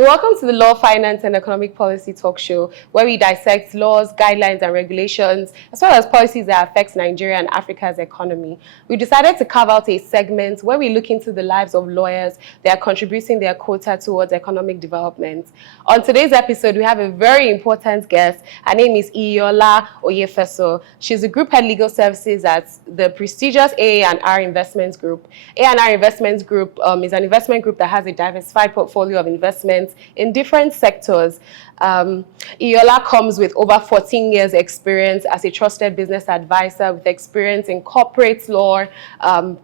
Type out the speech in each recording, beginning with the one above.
You're welcome to the Law, Finance and Economic Policy Talk Show, where we dissect laws, guidelines and regulations, as well as policies that affect Nigeria and Africa's economy. We decided to carve out a segment where we look into the lives of lawyers that are contributing their quota towards economic development. On today's episode, we have a very important guest. Her name is Iyiola Oyefeso. She's the Group Head Legal Services at the prestigious AA&R Investment Group. AA&R Investment Group is an investment group that has a diversified portfolio of investments in different sectors. Iyiola comes with over 14 years experience as a trusted business advisor with experience in corporate law,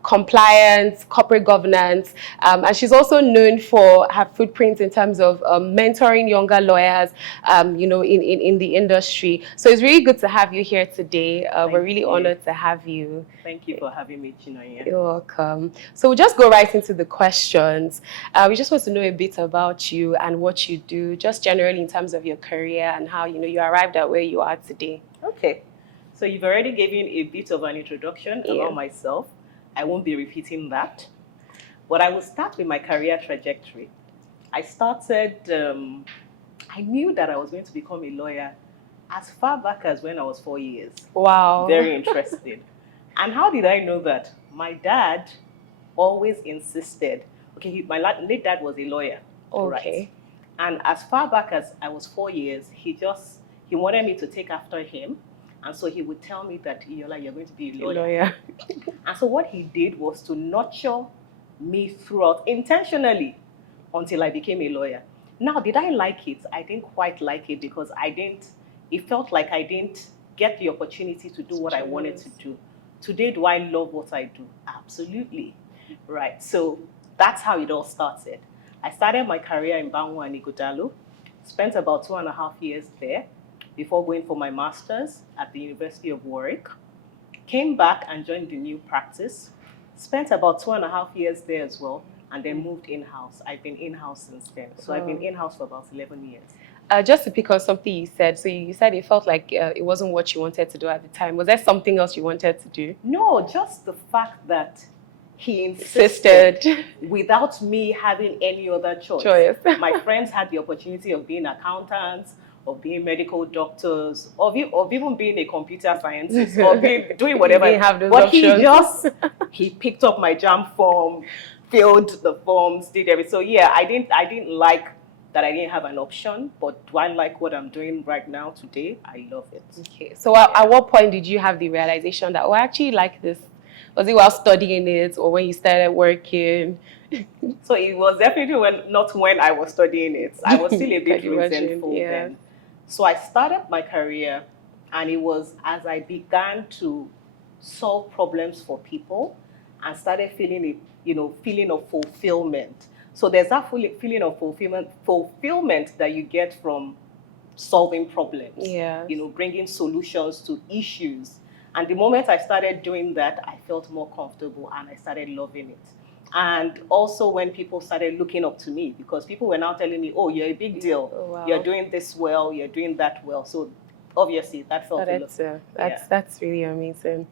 compliance, corporate governance, and she's also known for her footprint in terms of mentoring younger lawyers, in the industry. So it's really good to have you here today. We're really honored to have you. Thank you for having me, Chinoye. You're welcome. So we'll just go right into the questions. We just want to know a bit about you and what you do, just generally in terms of your career and how you arrived at where you are today. Okay. So you've already given a bit of an introduction about myself. I won't be repeating that. But I will start with my career trajectory. I started, I knew that I was going to become a lawyer as far back as when I was 4 years. Wow. Very interested. And how did I know that? My dad always insisted. Okay, my late dad was a lawyer. Okay. Right? And as far back as I was 4 years, he wanted me to take after him. And so he would tell me that, Iyiola, you're going to be a lawyer. And so what he did was to nurture me throughout intentionally until I became a lawyer. Now, did I like it? I didn't quite like it because it felt like I didn't get the opportunity to do what I wanted to do. Today, do I love what I do? Absolutely. Right. So that's how it all started. I started my career in Bangu and Ighodalo, spent about 2.5 years there before going for my master's at the University of Warwick. Came back and joined the new practice, spent about 2.5 years there as well, and then moved in-house. I've been in-house since then. So I've been in-house for about 11 years. Just to pick on something you said, so you said it felt like it wasn't what you wanted to do at the time. Was there something else you wanted to do? No, just the fact that he insisted without me having any other choice. My friends had the opportunity of being accountants, of being medical doctors, of even being a computer scientist, or doing whatever. But options. he picked up my JAM form, filled the forms, did everything. So yeah, I didn't like that I didn't have an option, but do I like what I'm doing right now today? I love it. Okay, so at what point did you have the realization that, I actually like this? Was it while studying it or when you started working? So it was definitely not when I was studying it. I was still a bit resentful then. So I started my career, and it was as I began to solve problems for people and started feeling feeling of fulfillment. So there's that feeling of fulfillment that you get from solving problems, bringing solutions to issues. And the moment I started doing that, I felt more comfortable and I started loving it. And also when people started looking up to me, because people were now telling me, oh, you're a big deal. Oh, wow. You're doing this well, you're doing that well. So obviously that felt that's really amazing.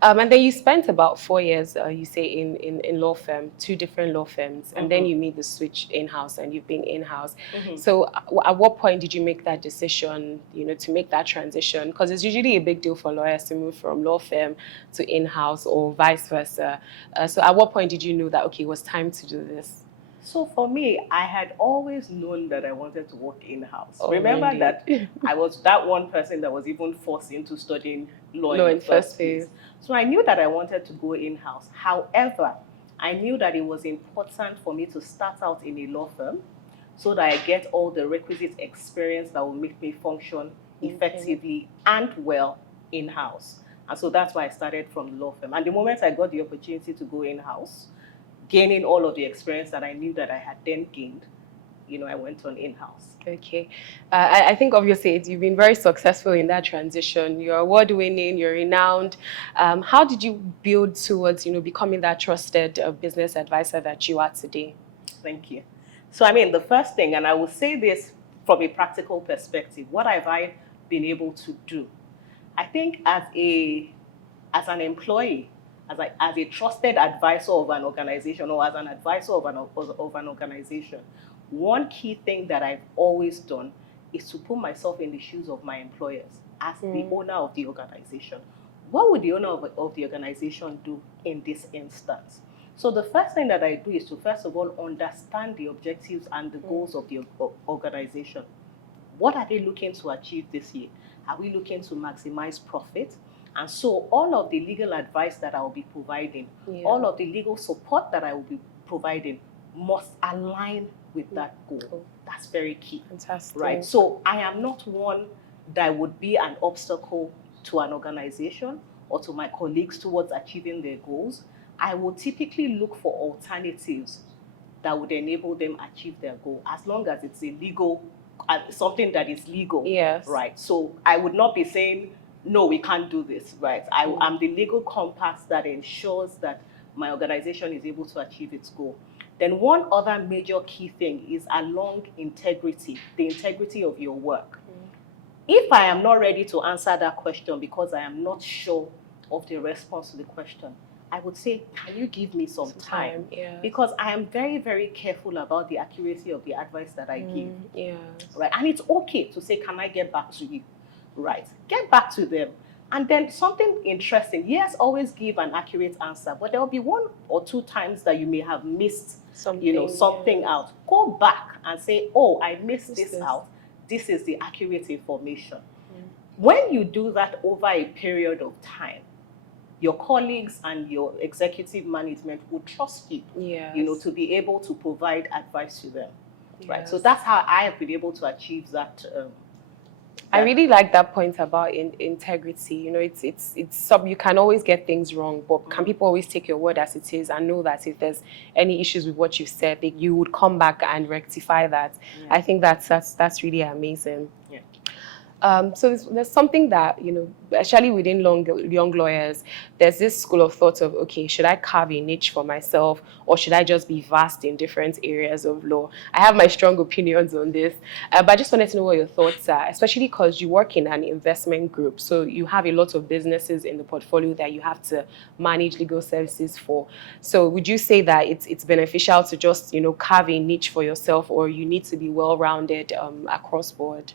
And then you spent about 4 years, you say, in law firm, 2 different law firms, and then you made the switch in-house and you've been in-house. So at what point did you make that decision, to make that transition? Because it's usually a big deal for lawyers to move from law firm to in-house or vice versa. So at what point did you know that, okay, it was time to do this? So for me, I had always known that I wanted to work in-house. Oh, remember that I was that one person that was even forced into studying law in the first place. So I knew that I wanted to go in-house. However, I knew that it was important for me to start out in a law firm so that I get all the requisite experience that will make me function effectively and well in-house. And so that's why I started from the law firm. And the moment I got the opportunity to go in-house, gaining all of the experience that I knew that I had then gained, I went on in-house. Okay. I think obviously you've been very successful in that transition. You're award-winning, you're renowned. How did you build towards, becoming that trusted business advisor that you are today? Thank you. So, the first thing, and I will say this from a practical perspective, what have I been able to do? I think as an employee, as a trusted advisor of an organization, or as an advisor of an organization, one key thing that I've always done is to put myself in the shoes of my employers as the owner of the organization. What would the owner of the organization do in this instance? So the first thing that I do is to first of all understand the objectives and the goals of the organization. What are they looking to achieve this year? Are we looking to maximize profit? And so all of the legal advice that I will be providing, all of the legal support that I will be providing must align with that goal. That's very key. Fantastic. Right? So I am not one that would be an obstacle to an organization or to my colleagues towards achieving their goals. I will typically look for alternatives that would enable them achieve their goal, as long as it's a legal, something that is legal. Yes. Right? So I would not be saying, no, we can't do this, right? I'm the legal compass that ensures that my organization is able to achieve its goal. Then one other major key thing is along integrity, the integrity of your work. If I am not ready to answer that question because I am not sure of the response to the question, I would say, can you give me some time? Yes. Because I am very, very careful about the accuracy of the advice that I give. Yes. Right? And it's okay to say, can I get back to you? Right? Get back to them. And then something interesting, yes, always give an accurate answer, but there will be one or two times that you may have missed something out. Go back and say, oh, I missed this out. This is the accurate information. When you do that over a period of time, your colleagues and your executive management will trust you, to be able to provide advice to them. Right? So that's how I have been able to achieve that. I really like that point about integrity. It's you can always get things wrong, but can people always take your word as it is and know that if there's any issues with what you said, you would come back and rectify that? I think that's really amazing. So there's something that, especially within young lawyers, there's this school of thought of, okay, should I carve a niche for myself or should I just be vast in different areas of law? I have my strong opinions on this, but I just wanted to know what your thoughts are, especially because you work in an investment group. So you have a lot of businesses in the portfolio that you have to manage legal services for. So would you say that it's beneficial to just, carve a niche for yourself, or you need to be well-rounded across board?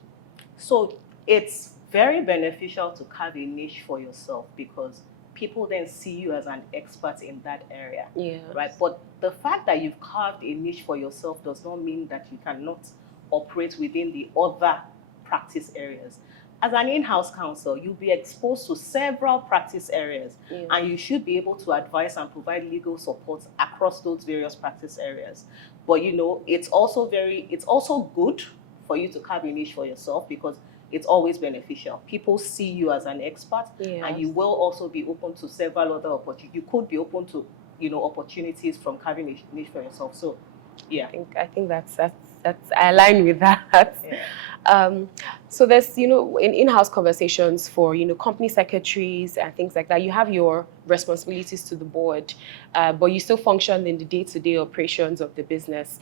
So it's very beneficial to carve a niche for yourself because people then see you as an expert in that area. Right? But the fact that you've carved a niche for yourself does not mean that you cannot operate within the other practice areas. As an in-house counsel, you'll be exposed to several practice areas, and you should be able to advise and provide legal support across those various practice areas. But it's also good for you to carve a niche for yourself because it's always beneficial. People see you as an expert, and you will also be open to several other opportunities. You could be open to, opportunities from carving a niche for yourself. So, yeah. I think that's I align with that. So there's, in-house conversations for, company secretaries and things like that. You have your responsibilities to the board, but you still function in the day-to-day operations of the business.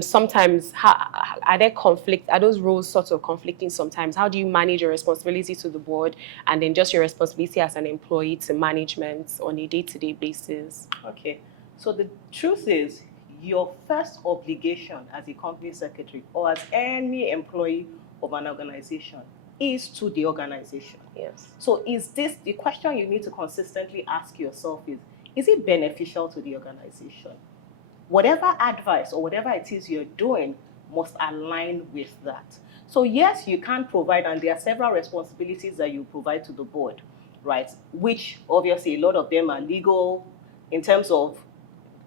Sometimes, are there conflicts? Are those roles sort of conflicting sometimes? How do you manage your responsibility to the board and then just your responsibility as an employee to management on a day-to-day basis? Okay. So the truth is, your first obligation as a company secretary or as any employee of an organization is to the organization. Yes. So the question you need to consistently ask yourself is it beneficial to the organization? Whatever advice or whatever it is you're doing must align with that. So yes, you can provide, and there are several responsibilities that you provide to the board, right? Which obviously a lot of them are legal in terms of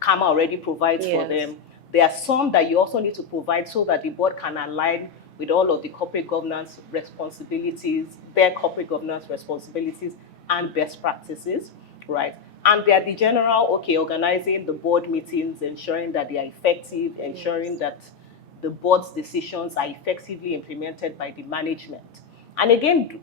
CAMA already provides for them. There are some that you also need to provide so that the board can align with all of the corporate governance responsibilities, their corporate governance responsibilities and best practices, right? And there are the general, organizing the board meetings, ensuring that they are effective, ensuring that the board's decisions are effectively implemented by the management. And again,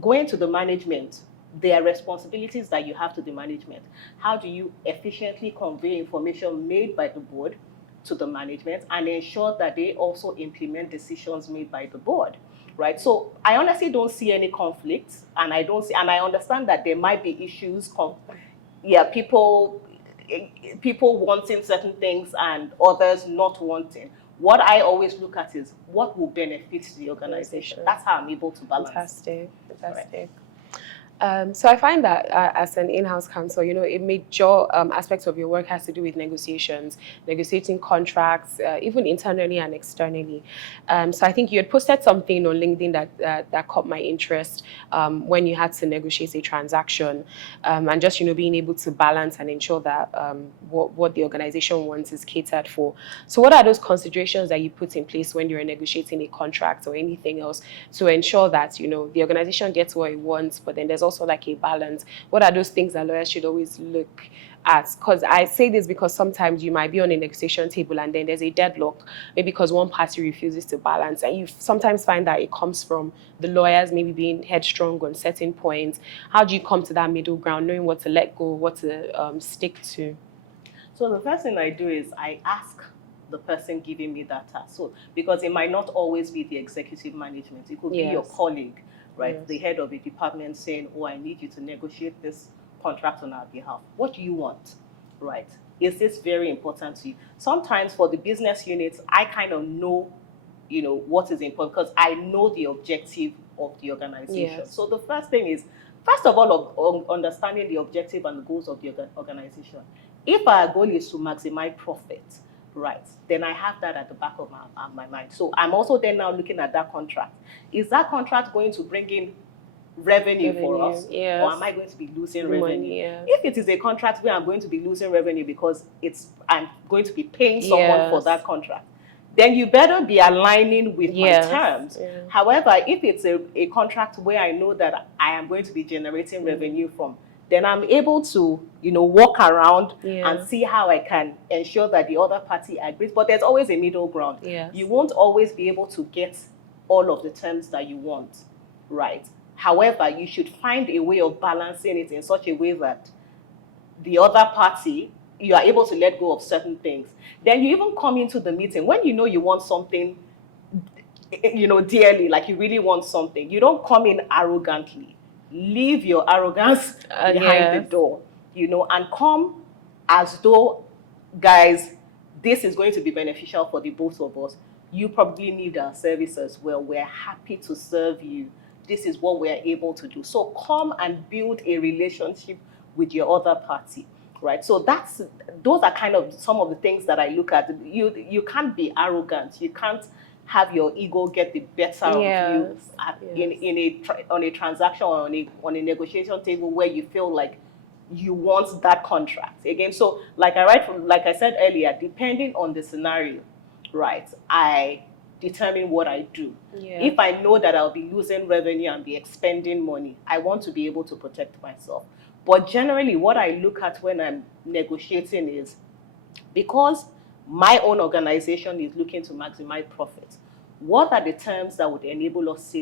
going to the management, there are responsibilities that you have to the management. How do you efficiently convey information made by the board to the management and ensure that they also implement decisions made by the board, right? So I honestly don't see any conflicts, and I understand that there might be issues. People wanting certain things and others not wanting. what I always look at is what will benefit the organization. That's how I'm able to balance. Fantastic. Right. So I find that as an in-house counsel, a major aspect of your work has to do with negotiations, negotiating contracts, even internally and externally. So I think you had posted something on LinkedIn that caught my interest when you had to negotiate a transaction, and just being able to balance and ensure that what the organization wants is catered for. So what are those considerations that you put in place when you're negotiating a contract or anything else to ensure that the organization gets what it wants, but then there's also like a balance? What are those things that lawyers should always look at? Because I say this because sometimes you might be on a negotiation table and then there's a deadlock, maybe because one party refuses to balance, and you sometimes find that it comes from the lawyers maybe being headstrong on certain points. How do you come to that middle ground, knowing what to let go, what to stick to? So the first thing I do is I ask the person giving me that task. So because it might not always be the executive management, it could be your colleague, right? Yes. The head of a department saying, oh, I need you to negotiate this contract on our behalf. What do you want, right? Is this very important to you? Sometimes for the business units, I kind of know, what is important because I know the objective of the organization. Yes. So the first thing is, first of all, understanding the objective and the goals of the organization. If our goal is to maximize profit, right, then I have that at the back of my mind. So I'm also then now looking at that contract. Is that contract going to bring in revenue for us? Yes. Or am I going to be losing revenue? Yes. If it is a contract where I'm going to be losing revenue because I'm going to be paying someone for that contract, then you better be aligning with my terms. Yeah. However, if it's a contract where I know that I am going to be generating revenue from, then I'm able to, walk around and see how I can ensure that the other party agrees. But there's always a middle ground. Yes. You won't always be able to get all of the terms that you want, right? However, you should find a way of balancing it in such a way that the other party, you are able to let go of certain things. Then you even come into the meeting when you want something, dearly, like you really want something. You don't come in arrogantly. Leave your arrogance behind the door, and come as though, guys, this is going to be beneficial for the both of us. You probably need our services. Well, we're happy to serve you. This is what we're able to do. So come and build a relationship with your other party, right? So those are kind of some of the things that I look at. You can't be arrogant. You can't have your ego get the better of you on a transaction or on a negotiation table where you feel like you want that contract again. So like I said earlier, depending on the scenario, right, I determine what I do. If I know that I'll be losing revenue and be expending money, I want to be able to protect myself. But generally, what I look at when I'm negotiating is, because my own organization is looking to maximize profit, what are the terms that would enable us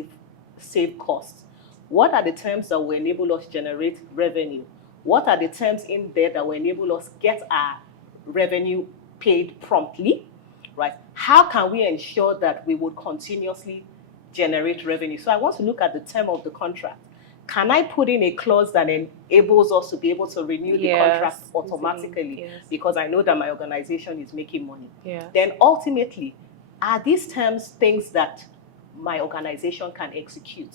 save costs? What are the terms that will enable us generate revenue? What are the terms in there that will enable us get our revenue paid promptly? Right? How can we ensure that we would continuously generate revenue? So I want to look at the term of the contract. Can I put in a clause that enables us to be able to renew the contract automatically because I know that my organization is making money? Then ultimately, are these terms things that my organization can execute?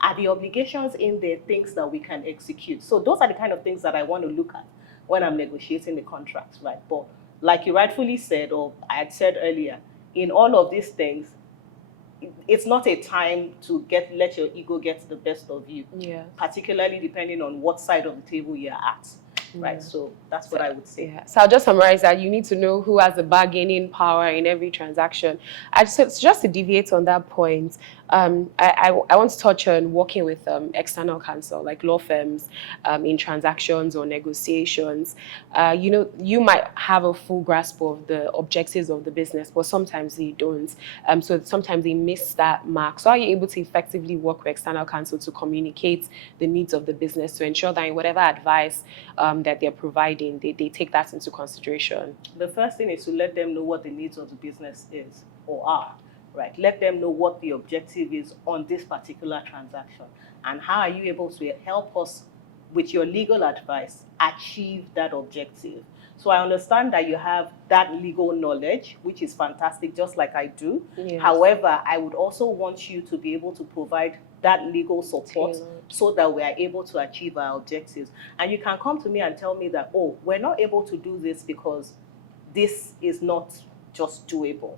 Are the obligations in there things that we can execute? So those are the kind of things that I want to look at when I'm negotiating the contracts, right? But like you rightfully said, or I had said earlier, in all of these things, it's not a time to let your ego get the best of you, particularly depending on what side of the table you're at, right? So that's what I would say. So I'll just summarize that you need to know who has the bargaining power in every transaction. So just to deviate on that point, I want to touch on working with external counsel, like law firms, in transactions or negotiations. You might have a full grasp of the objectives of the business, but sometimes they don't. So sometimes they miss that mark. So are you able to effectively work with external counsel to communicate the needs of the business to ensure that in whatever advice that they're providing, they take that into consideration? The first thing is to let them know what the needs of the business is or are. Right, let them know what the objective is on this particular transaction, and how are you able to help us with your legal advice, achieve that objective. So I understand that you have that legal knowledge, which is fantastic, just like I do. Yes. However, I would also want you to be able to provide that legal support so that we are able to achieve our objectives. And you can come to me and tell me that, oh, we're not able to do this because this is not just doable.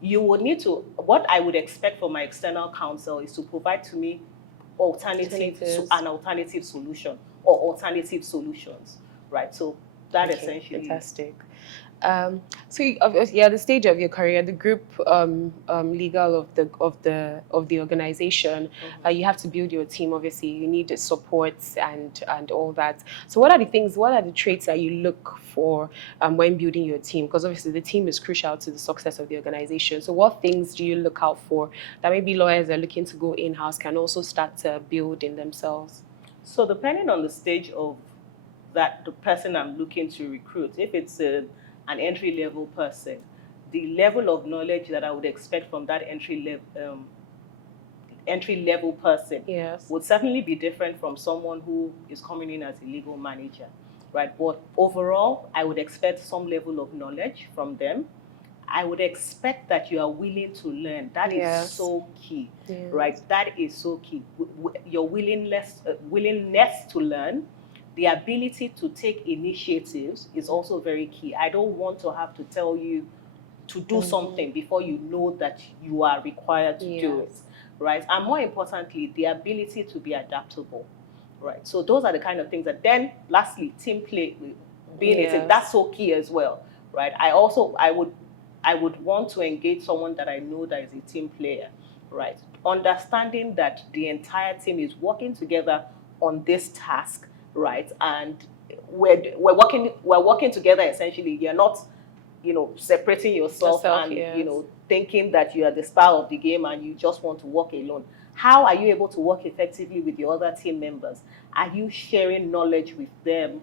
You would need to, what I would expect from my external counsel is to provide to me an alternative solution or alternative solutions, right? So that essentially. Fantastic. So you're at the stage of your career, the group legal of the organization. You have to build your team. Obviously, you need the support and all that. So what are the traits that you look for when building your team? Because obviously the team is crucial to the success of the organization. So what things do you look out for that maybe lawyers are looking to go in-house can also start to build in themselves? So depending on the stage of the person I'm looking to recruit, if it's an entry-level person, the level of knowledge that I would expect from that entry-level person would certainly be different from someone who is coming in as a legal manager, right? But overall, I would expect some level of knowledge from them. I would expect that you are willing to learn. That is so key, right? That is so key. Your willingness to learn, the ability to take initiatives is also very key. I don't want to have to tell you to do something before you know that you are required to do it, right? And more importantly, the ability to be adaptable, right? So those are the kind of things that then, lastly, team play, being a team, that's so key as well, right? I would want to engage someone that I know that is a team player, right? Understanding that the entire team is working together on this task, right? And we're working together essentially. You're not, separating yourself and, thinking that you are the star of the game and you just want to work alone. How are you able to work effectively with your other team members? Are you sharing knowledge with them?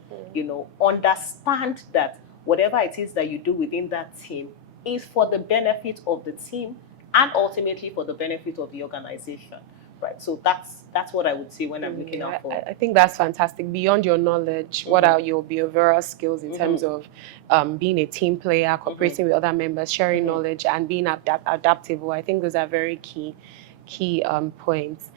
Understand that whatever it is that you do within that team is for the benefit of the team and ultimately for the benefit of the organization. Right, so that's what I would say when I'm looking out for. I think that's fantastic. Beyond your knowledge, what are your behavioral skills in terms of being a team player, cooperating with other members, sharing knowledge, and being adaptable? I think those are very key points.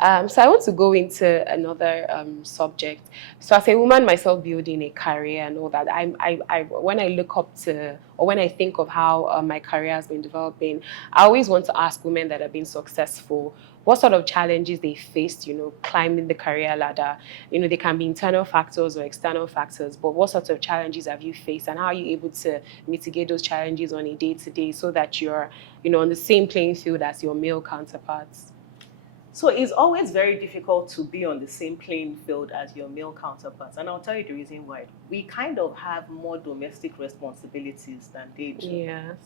So I want to go into another subject. So as a woman myself building a career and all that, I when I look up to, or when I think of how my career has been developing, I always want to ask women that have been successful what sort of challenges they faced, climbing the career ladder. They can be internal factors or external factors, but what sorts of challenges have you faced and how are you able to mitigate those challenges on a day-to-day so that you're, on the same playing field as your male counterparts? So it's always very difficult to be on the same playing field as your male counterparts. And I'll tell you the reason why. We kind of have more domestic responsibilities than they do. Yes.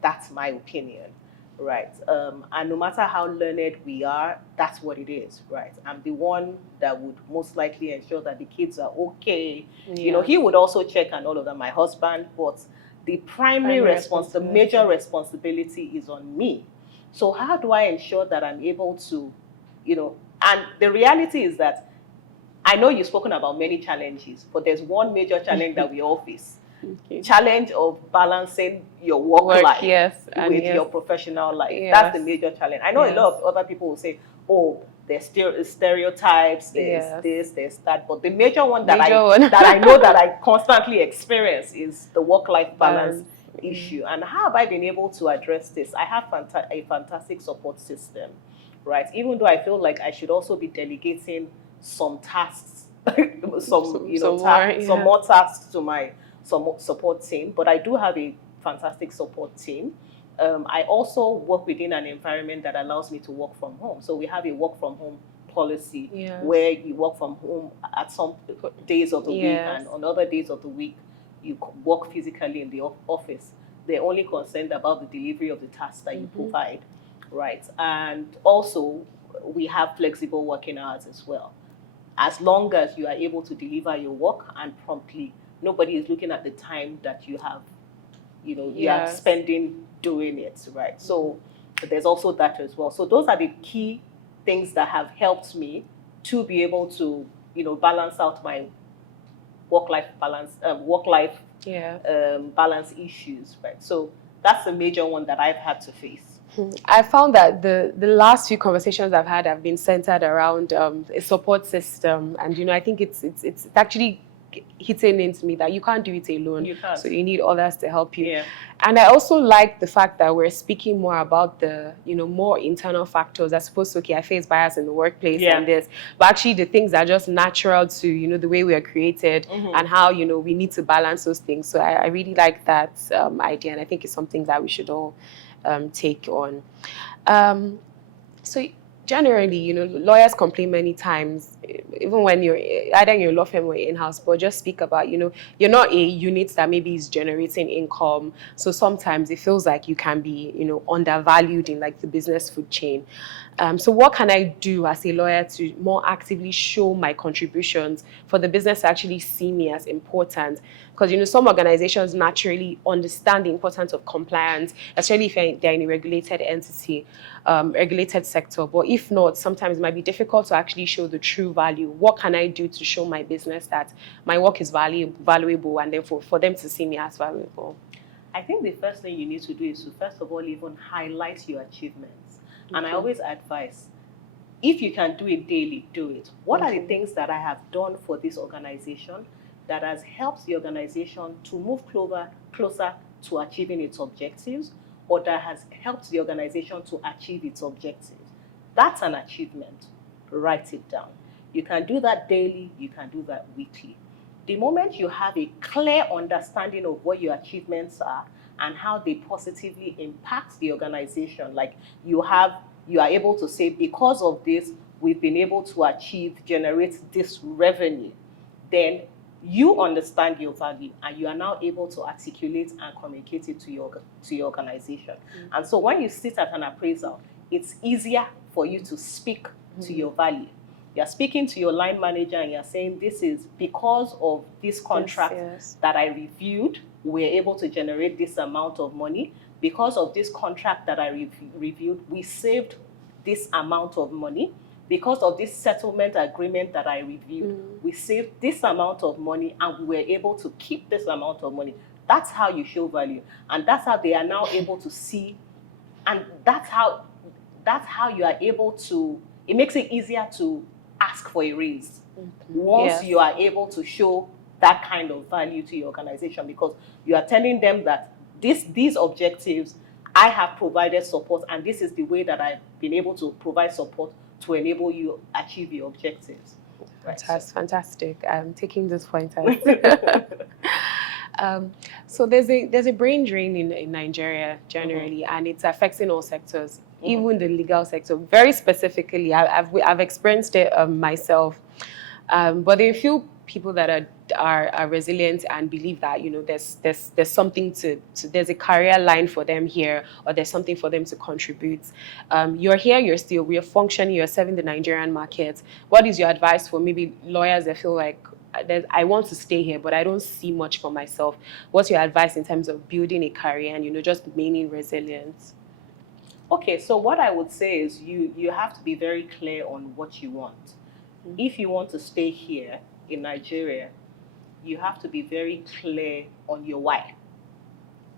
That's my opinion, right? And no matter how learned we are, that's what it is, right? I'm the one that would most likely ensure that the kids are okay. He would also check and all of that, my husband, but the the major responsibility is on me. So how do I ensure that I'm able to, and the reality is that I know you've spoken about many challenges, but there's one major challenge that we all face. Challenge of balancing your work life with your professional life. That's the major challenge. I know a lot of other people will say, oh, there's still stereotypes, there's this, there's that. But the major one that I know that I constantly experience is the work-life balance issue. And how have I been able to address this? I have a fantastic support system, right? Even though I feel like I should also be delegating some tasks, some more tasks to my support team, but I do have a fantastic support team. I also work within an environment that allows me to work from home. So we have a work from home policy where you work from home at some days of the week, and on other days of the week you work physically in the office. They're only concerned about the delivery of the tasks that you provide, right? And also we have flexible working hours as well. As long as you are able to deliver your work and promptly, nobody is looking at the time that you have, you are spending doing it, right? So there's also that as well. So those are the key things that have helped me to be able to, balance out my work-life balance, balance issues, right? So that's the major one that I've had to face. I found that the last few conversations I've had have been centered around a support system, and I think it's actually hitting into me that you can't do it alone. You can't. So you need others to help you. Yeah. And I also like the fact that we're speaking more about the more internal factors as opposed to, okay, I face bias in the workplace and this, but actually the things are just natural to the way we are created and how we need to balance those things. So I really like that idea, and I think it's something that we should all take on. So generally, lawyers complain many times, even when you're either in your law firm or in-house, but just speak about, you're not a unit that maybe is generating income. So sometimes it feels like you can be, undervalued in like the business food chain. So what can I do as a lawyer to more actively show my contributions for the business to actually see me as important? Because, some organizations naturally understand the importance of compliance, especially if they're in a regulated entity, regulated sector. But if not, sometimes it might be difficult to actually show the true value. What can I do to show my business that my work is valuable and therefore for them to see me as valuable? I think the first thing you need to do is to, first of all, even highlight your achievements. And I always advise, if you can do it daily, do it. What are the things that I have done for this organization that has helped the organization to move closer to achieving its objectives, or that has helped the organization to achieve its objectives? That's an achievement. Write it down. You can do that daily, you can do that weekly. The moment you have a clear understanding of what your achievements are and how they positively impact the organization, like you are able to say, because of this, we've been able to generate this revenue, then you understand your value and you are now able to articulate and communicate it to your organization. And so when you sit at an appraisal, it's easier for you to speak to your value. You're speaking to your line manager and you're saying, this is because of this contract that I reviewed, we're able to generate this amount of money. Because of this contract that I reviewed, we saved this amount of money. Because of this settlement agreement that I reviewed, we saved this amount of money and we were able to keep this amount of money. That's how you show value. And that's how they are now able to see, and that's how you are able to, it makes it easier to ask for a raise once you are able to show that kind of value to your organization, because you are telling them that these objectives, I have provided support, and this is the way that I've been able to provide support to enable you achieve your objectives. That's fantastic. I'm taking this point. So there's a brain drain in Nigeria generally, and it's affecting all sectors, even the legal sector. Very specifically, I've experienced it myself. But there are a few people that are resilient and believe that there's something there's a career line for them here, or there's something for them to contribute. You're here, we're functioning, you're serving the Nigerian market. What is your advice for maybe lawyers that feel like I want to stay here, but I don't see much for myself? What's your advice in terms of building a career and just remaining resilient? Okay, so what I would say is you have to be very clear on what you want. If you want to stay here in Nigeria, you have to be very clear on your why.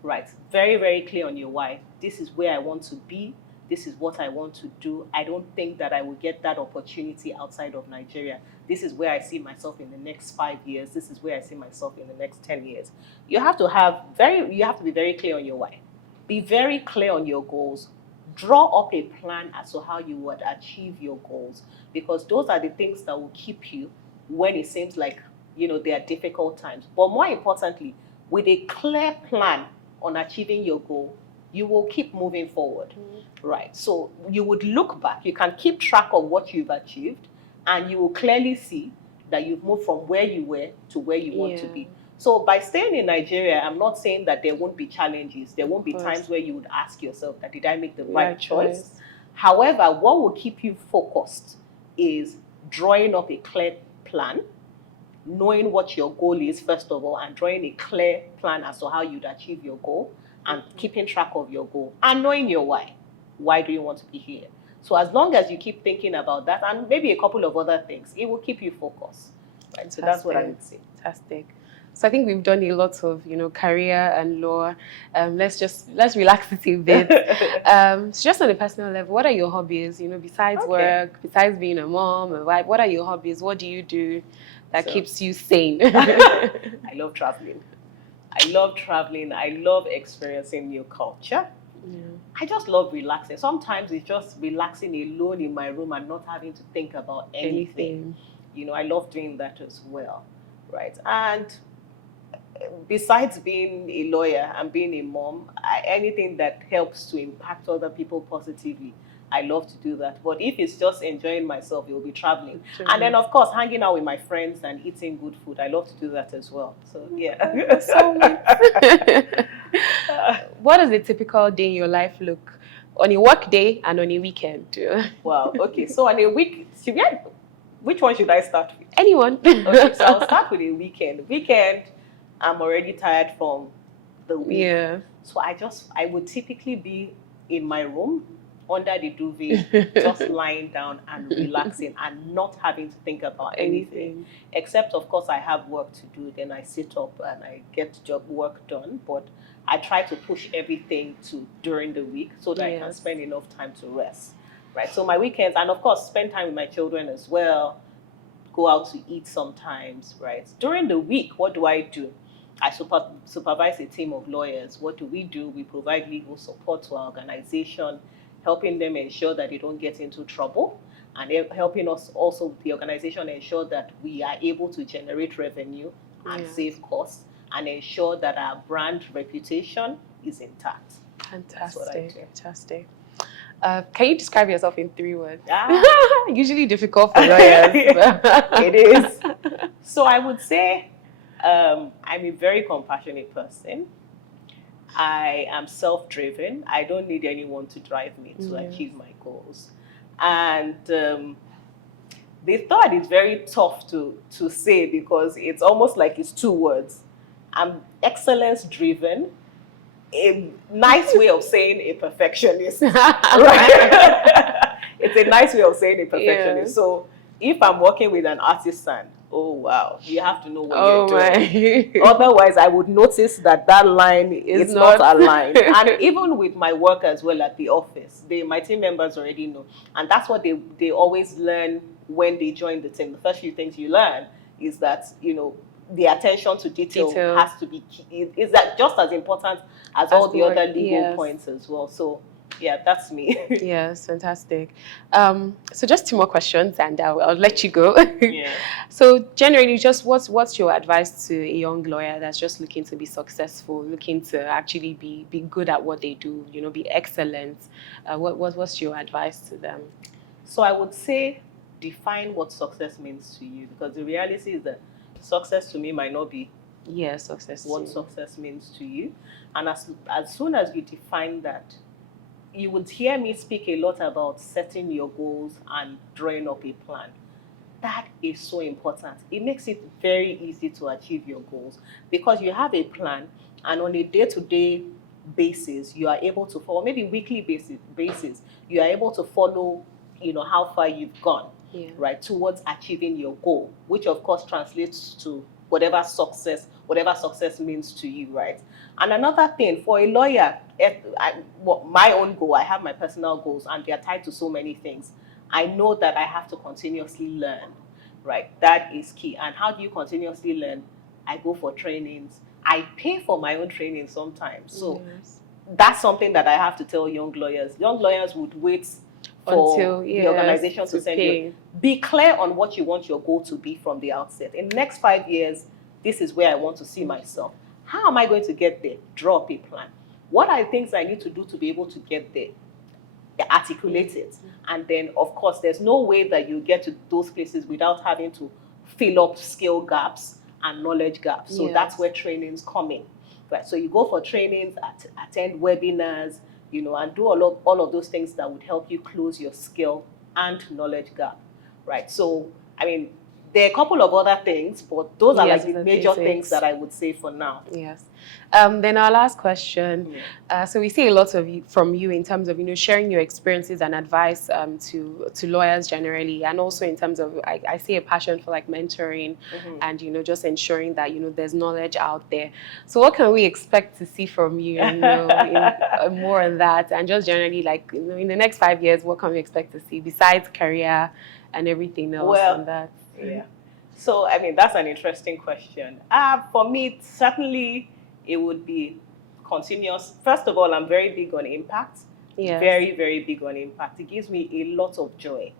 Right, very, very clear on your why. This is where I want to be. This is what I want to do. I don't think that I will get that opportunity outside of Nigeria. This is where I see myself in the next 5 years. This is where I see myself in the next 10 years. You have to be very clear on your why. Be very clear on your goals. Draw up a plan as to how you would achieve your goals, because those are the things that will keep you when it seems like there are difficult times. But more importantly, with a clear plan on achieving your goal, you will keep moving forward. Right? So you would look back, you can keep track of what you've achieved, and you will clearly see that you've moved from where you were to where you want to be. So by staying in Nigeria, I'm not saying that there won't be challenges. There won't be times where you would ask yourself that, did I make the right choice? However, what will keep you focused is drawing up a clear plan, knowing what your goal is, first of all, and drawing a clear plan as to how you'd achieve your goal, and keeping track of your goal, and knowing your why. Why do you want to be here? So as long as you keep thinking about that and maybe a couple of other things, it will keep you focused. Right? So that's what I would say. Fantastic. So I think we've done a lot of, career and law. Let's relax it a bit. So just on a personal level, what are your hobbies? Besides work, besides being a mom, a wife, what are your hobbies? What do you do that keeps you sane? I love traveling. I love experiencing new culture. Yeah. I just love relaxing. Sometimes it's just relaxing alone in my room and not having to think about anything. I love doing that as well, right? And besides being a lawyer and being a mom, anything that helps to impact other people positively, I love to do that. But if it's just enjoying myself, it will be traveling. And then, of course, hanging out with my friends and eating good food. I love to do that as well. So, yeah. What does a typical day in your life look on a work day and on a weekend? Wow. Okay. So, on a week, which one should I start with? Anyone. Okay. So, I'll start with a weekend. Weekend, I'm already tired from the week. Yeah. So, I would typically be in my room, under the duvet, just lying down and relaxing and not having to think about anything. Except, of course, I have work to do. Then I sit up and I get job work done. But I try to push everything to during the week so that I can spend enough time to rest. Right. So my weekends, and of course, spend time with my children as well. Go out to eat sometimes. Right. During the week, what do? I supervise a team of lawyers. What do? We provide legal support to our organization, helping them ensure that they don't get into trouble, and helping us also, the organization, ensure that we are able to generate revenue and save costs and ensure that our brand reputation is intact. Fantastic. Fantastic. Can you describe yourself in 3 words? Usually difficult for lawyers. It is. So I would say I'm a very compassionate person. I am self-driven. I don't need anyone to drive me to achieve my goals. And the third is very tough to say because it's almost like it's 2 words. I'm excellence-driven. A nice way of saying a perfectionist. Right? It's a nice way of saying a perfectionist. So if I'm working with an artisan, oh wow, you have to know what you're doing. Otherwise, I would notice that line is not aligned. And even with my work as well at the office, my team members already know. And that's what they always learn when they join the team. The first few things you learn is that, the attention to detail has to be key. Is that just as important as all the other legal points as well? So yeah, that's me. Yes, fantastic. So just 2 more questions and I'll let you go. So generally, just what's your advice to a young lawyer that's just looking to be successful, looking to actually be good at what they do, be excellent? What's your advice to them? So I would say define what success means to you, because the reality is that success to me might not be what success means to you. And as soon as you define that, you would hear me speak a lot about setting your goals and drawing up a plan. That is so important. It makes it very easy to achieve your goals because you have a plan, and on a day-to-day basis, you are able to follow, maybe weekly basis, you are able to follow, how far you've gone, right, towards achieving your goal, which of course translates to whatever success means to you, right? And another thing, for a lawyer, my own goal, I have my personal goals, and they are tied to so many things. I know that I have to continuously learn, right? That is key. And how do you continuously learn? I go for trainings. I pay for my own training sometimes. So that's something that I have to tell young lawyers. Young lawyers would wait for the organization to send you. Be clear on what you want your goal to be from the outset. In the next 5 years, this is where I want to see myself. How am I going to get there? Draw up a plan. What are the things I need to do to be able to get there? Articulate it. And then, of course, there's no way that you get to those places without having to fill up skill gaps and knowledge gaps. So that's where trainings come in. Right? So you go for trainings, attend webinars, and do all of those things that would help you close your skill and knowledge gap. Right? So, There are a couple of other things, but those are Yes, like the the major things basics. that I would say for now. Yes. Then our last question. So we see a lot of from you in terms of sharing your experiences and advice to lawyers generally, and also in terms of I see a passion for like mentoring and just ensuring that there's knowledge out there. So what can we expect to see from you? More on that, and just generally like in the next 5 years, what can we expect to see besides career and everything else on that? Yeah. So, I mean, that's an interesting question. For me, certainly it would be continuous. First of all, I'm very big on impact. Yes. Very, very big on impact. It gives me a lot of joy,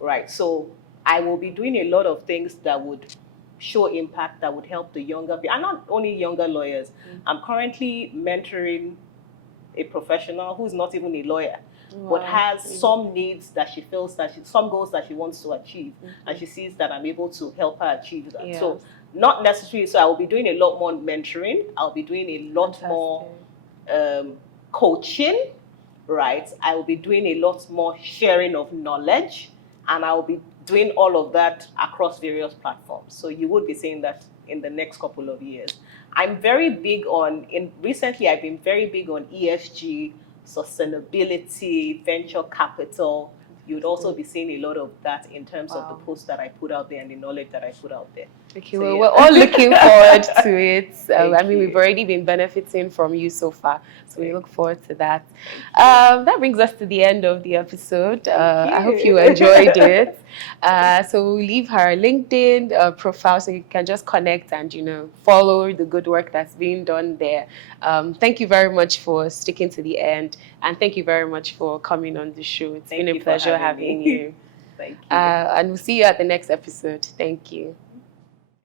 right? So I will be doing a lot of things that would show impact, that would help the younger people, and not only younger lawyers. I'm currently mentoring a professional who's not even a lawyer, but has some needs that she feels that some goals that she wants to achieve, and she sees that I'm able to help her achieve that. Yes. So not necessarily, so I will be doing a lot more mentoring, I'll be doing a lot more coaching, right? I will be doing a lot more sharing of knowledge, and I will be doing all of that across various platforms. So you would be seeing that in the next couple of years. I'm very big on, recently I've been very big on ESG, sustainability, venture capital. You'd also be seeing a lot of that in terms of the posts that I put out there and the knowledge that I put out there. Okay, so, well, we're all looking forward to it. I mean, we've already been benefiting from you so far, so we look forward to that. That brings us to the end of the episode. I hope you enjoyed it. So we'll leave her LinkedIn profile so you can just connect and, follow the good work that's being done there. Thank you very much for sticking to the end, and thank you very much for coming on the show. It's been a pleasure having you. Thank you. And we'll see you at the next episode. Thank you.